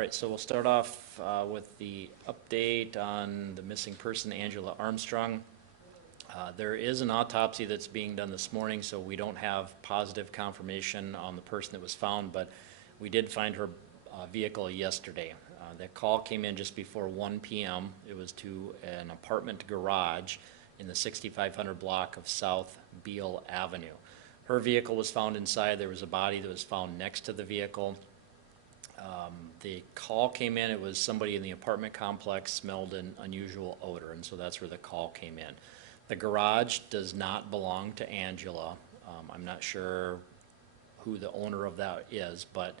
right, so we'll start off with the update on the missing person, Angela Armstrong. There is an autopsy that's being done this morning, so we don't have positive confirmation on the person that was found, but we did find her vehicle yesterday. That call came in just before 1 p.m. It was to an apartment garage in the 6500 block of South Beale Avenue. Her vehicle was found inside. There was a body that was found next to the vehicle. The call came in. It was somebody in the apartment complex smelled an unusual odor, and so that's where the call came in. The garage does not belong to Angela. I'm not sure who the owner of that is, but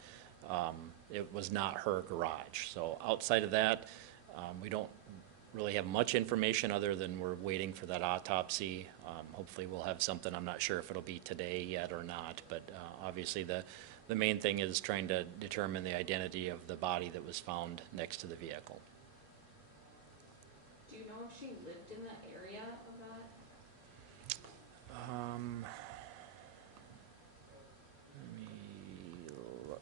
it was not her garage. So outside of that, we don't really have much information other than we're waiting for that autopsy. Hopefully we'll have something. I'm not sure if it'll be today yet or not, but obviously the main thing is trying to determine the identity of the body that was found next to the vehicle. Do you know if she lived in the area of that? Let me look.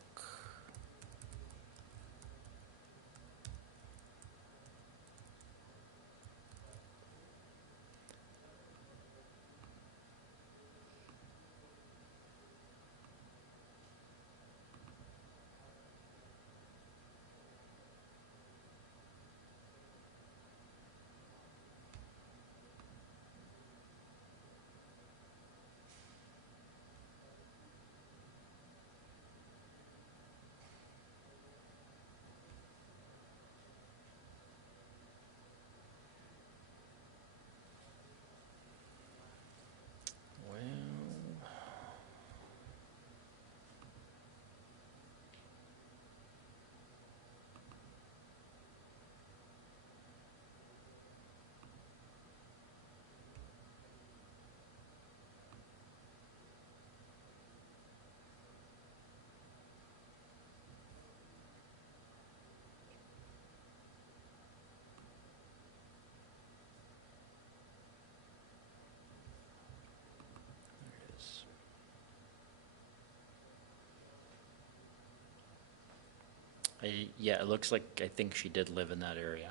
Yeah, it looks like I think she did live in that area.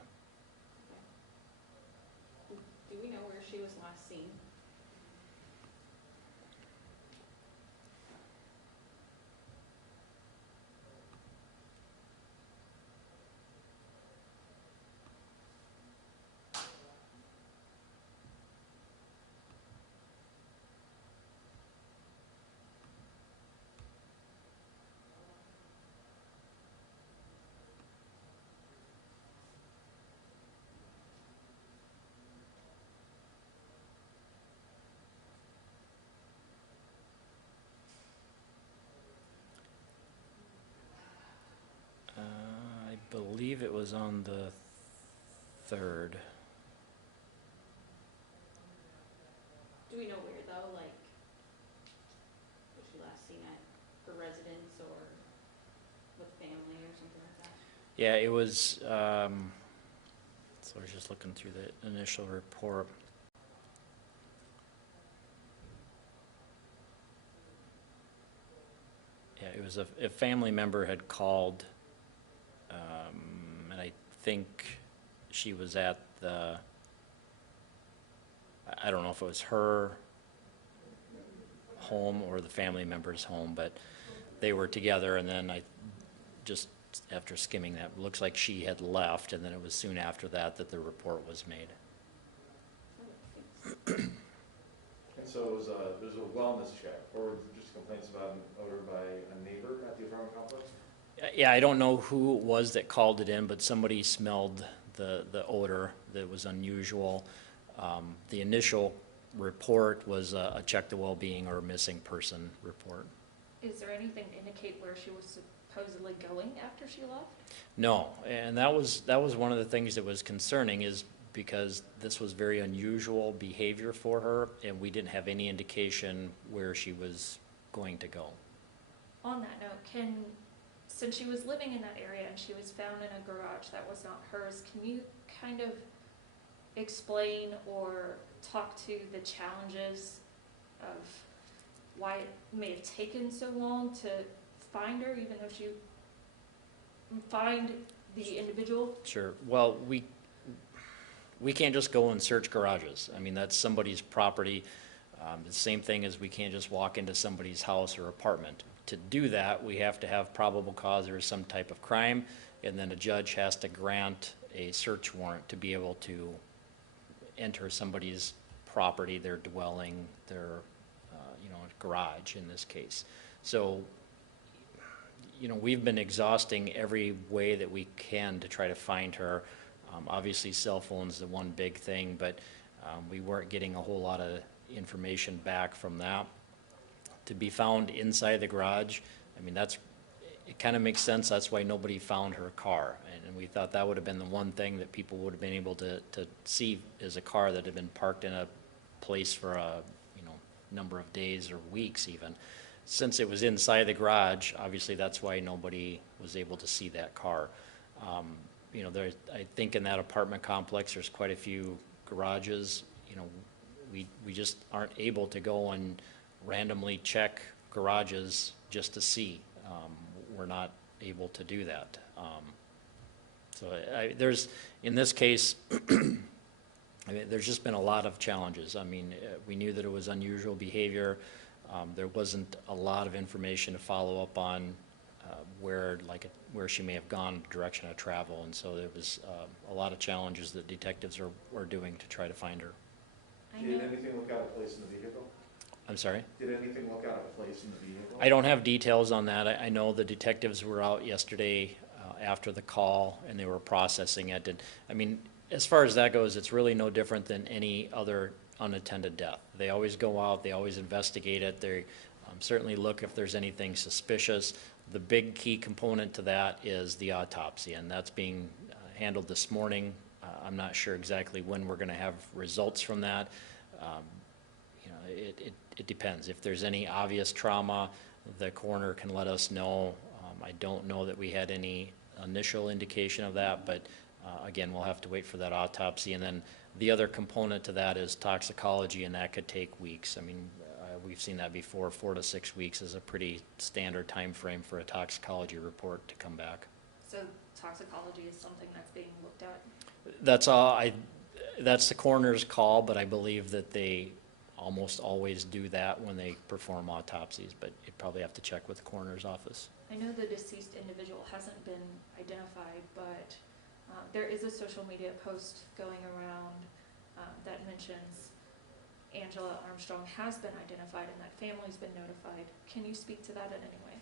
Do we know where she was last seen? I believe it was on the 3rd. Do we know where though? Like, was she last seen at her residence or with family or something like that? Yeah, it was, so I was just looking through the initial report. Yeah, it was a family member had called, and I think she was at the, I don't know if it was her home or the family member's home, but they were together, and then I just, after skimming that, it looks like she had left, and then it was soon after that that the report was made. And so it was there's a wellness check, or just complaints about an odor by a neighbor at the apartment complex? Yeah, I don't know who it was that called it in, but somebody smelled the odor that was unusual. The initial report was a check the well-being or missing person report. Is there anything to indicate where she was supposedly going after she left? No, and that was one of the things that was concerning, is because this was very unusual behavior for her, and we didn't have any indication where she was going to go. On that note, since she was living in that area and she was found in a garage that was not hers, can you kind of explain or talk to the challenges of why it may have taken so long to find her, even though she find the individual? Sure. Well, we can't just go and search garages. I mean, that's somebody's property. The same thing as we can't just walk into somebody's house or apartment. To do that, we have to have probable cause or some type of crime, and then a judge has to grant a search warrant to be able to enter somebody's property, their dwelling, their, garage in this case. So, we've been exhausting every way that we can to try to find her. Obviously, cell phone's the one big thing, but we weren't getting a whole lot of information back from that. To be found inside the garage, I mean, it kind of makes sense. That's why nobody found her car. And we thought that would have been the one thing that people would have been able to see, is a car that had been parked in a place for a number of days or weeks even. Since it was inside the garage, obviously that's why nobody was able to see that car. I think in that apartment complex, there's quite a few garages. We just aren't able to go and randomly check garages just to see. We're not able to do that. In this case, I mean, there's just been a lot of challenges. I mean, we knew that it was unusual behavior. There wasn't a lot of information to follow up on where she may have gone, direction of travel, and so there was a lot of challenges that detectives were doing to try to find her. Did anything look out of place in the vehicle? I'm sorry? Did anything look out of place in the vehicle? I don't have details on that. I know the detectives were out yesterday after the call, and they were processing it. And I mean, as far as that goes, it's really no different than any other unattended death. They always go out, they always investigate it, they certainly look if there's anything suspicious. The big key component to that is the autopsy, and that's being handled this morning. I'm not sure exactly when we're going to have results from that. It depends. If there's any obvious trauma, the coroner can let us know. I don't know that we had any initial indication of that, but again, we'll have to wait for that autopsy. And then the other component to that is toxicology, and that could take weeks. I mean, we've seen that before. 4 to 6 weeks is a pretty standard time frame for a toxicology report to come back. So toxicology is something that's being looked at? That's the coroner's call, but I believe that they almost always do that when they perform autopsies, but you'd probably have to check with the coroner's office. I know the deceased individual hasn't been identified, but there is a social media post going around that mentions Angela Armstrong has been identified and that family's been notified. Can you speak to that in any way?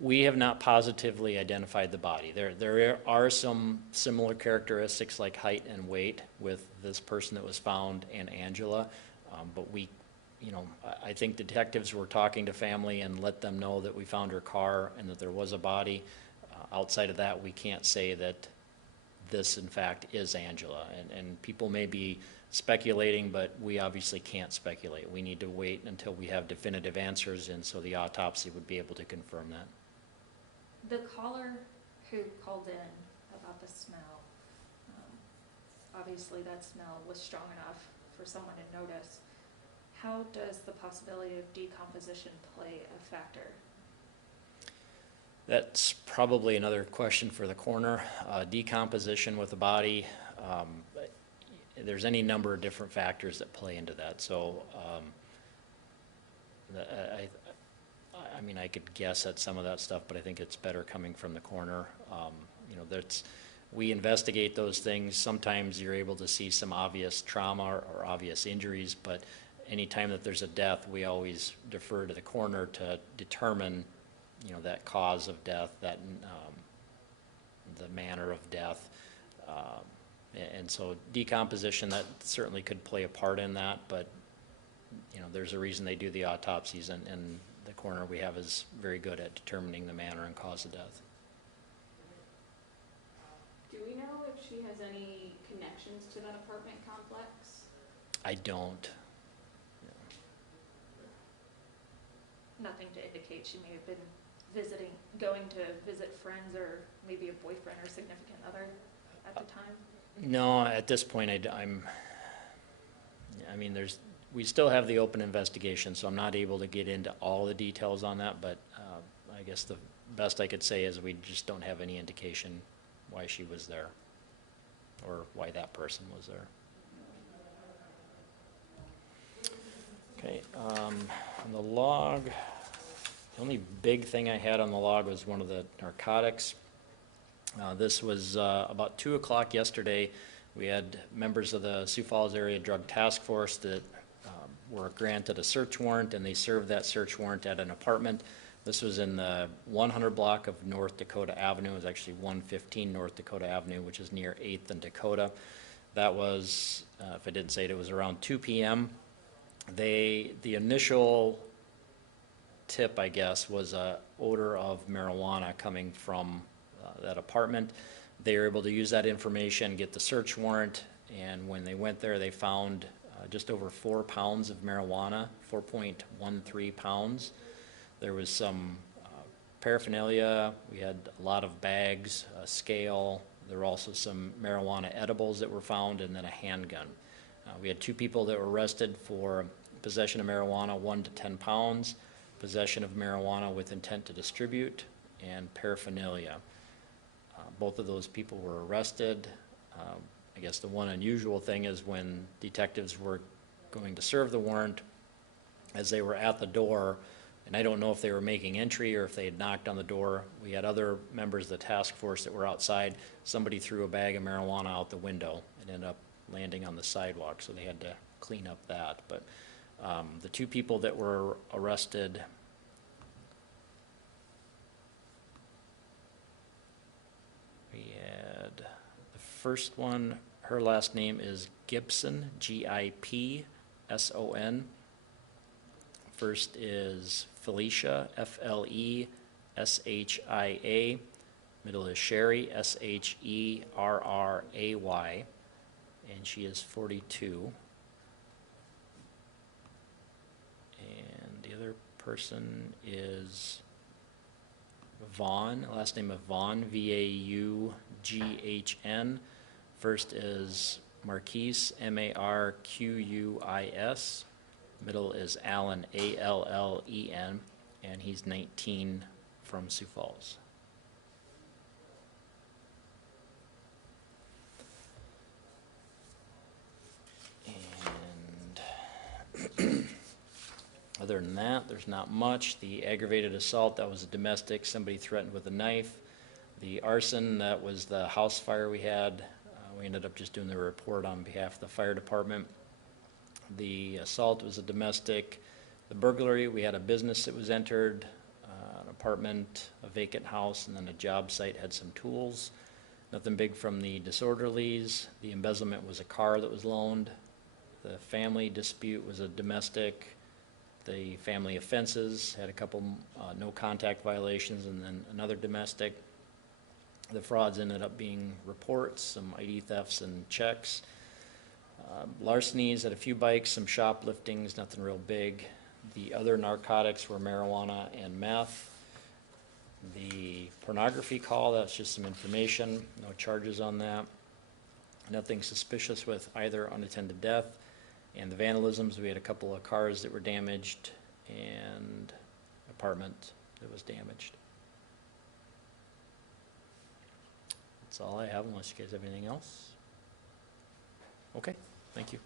We have not positively identified the body. There are some similar characteristics like height and weight with this person that was found and Angela, but I think detectives were talking to family and let them know that we found her car and that there was a body. Outside of that, we can't say that this in fact is Angela, and people may be speculating, but we obviously can't speculate. We need to wait until we have definitive answers, and so the autopsy would be able to confirm that. The caller who called in about the smell, obviously that smell was strong enough for someone to notice. How does the possibility of decomposition play a factor? That's probably another question for the coroner. Decomposition with the body, there's any number of different factors that play into that. So I mean, I could guess at some of that stuff, but I think it's better coming from the coroner. We investigate those things. Sometimes you're able to see some obvious trauma or obvious injuries, but anytime that there's a death, we always defer to the coroner to determine, that cause of death, that the manner of death. And so decomposition, that certainly could play a part in that, but there's a reason they do the autopsies, and the coroner we have is very good at determining the manner and cause of death. Do we know if she has any connections to that apartment complex? I don't. Nothing to indicate she may have been going to visit friends or maybe a boyfriend or significant other at the time? No, at this point, we still have the open investigation, so I'm not able to get into all the details on that, but I guess best I could say is we just don't have any indication why she was there, or why that person was there. Okay, on the log, the only big thing I had on the log was one of the narcotics. This was about 2 o'clock yesterday. We had members of the Sioux Falls Area Drug Task Force that were granted a search warrant, and they served that search warrant at an apartment. This was in the 100 block of North Dakota Avenue. It was actually 115 North Dakota Avenue, which is near 8th and Dakota. That was, if I didn't say it, it was around 2 p.m. The initial tip, I guess, was a odor of marijuana coming from that apartment. They were able to use that information, get the search warrant, and when they went there, they found just over 4 pounds of marijuana, 4.13 pounds. There was some paraphernalia. We had a lot of bags, a scale. There were also some marijuana edibles that were found, and then a handgun. We had 2 people that were arrested for possession of marijuana, 1 to 10 pounds, possession of marijuana with intent to distribute, and paraphernalia. Both of those people were arrested. I guess the one unusual thing is when detectives were going to serve the warrant, as they were at the door, and I don't know if they were making entry or if they had knocked on the door, we had other members of the task force that were outside. Somebody threw a bag of marijuana out the window and ended up landing on the sidewalk, so they had to clean up that. But the 2 people that were arrested, we had the first one, her last name is Gibson, Gipson. First is Felicia, Fleshia. Middle is Sherry, Sherray, and she is 42. And the other person is Vaughn, last name of Vaughn, Vaughn. First is Marquise, Marquis. Middle is Allen, Allen, and he's 19 from Sioux Falls. And other than that, there's not much. The aggravated assault, that was a domestic, somebody threatened with a knife. The arson, that was the house fire we had. We ended up just doing the report on behalf of the fire department. The assault was a domestic. The burglary, we had a business that was entered, an apartment, a vacant house, and then a job site had some tools. Nothing big from the disorderlies. The embezzlement was a car that was loaned. The family dispute was a domestic. The family offenses had a couple no contact violations, and then another domestic. The frauds ended up being reports, some ID thefts and checks. Larcenies had a few bikes, some shopliftings, nothing real big. The other narcotics were marijuana and meth. The pornography call, that's just some information, no charges on that. Nothing suspicious with either unattended death. And the vandalisms, we had a couple of cars that were damaged and apartment that was damaged. That's all I have, unless you guys have anything else. Okay, thank you.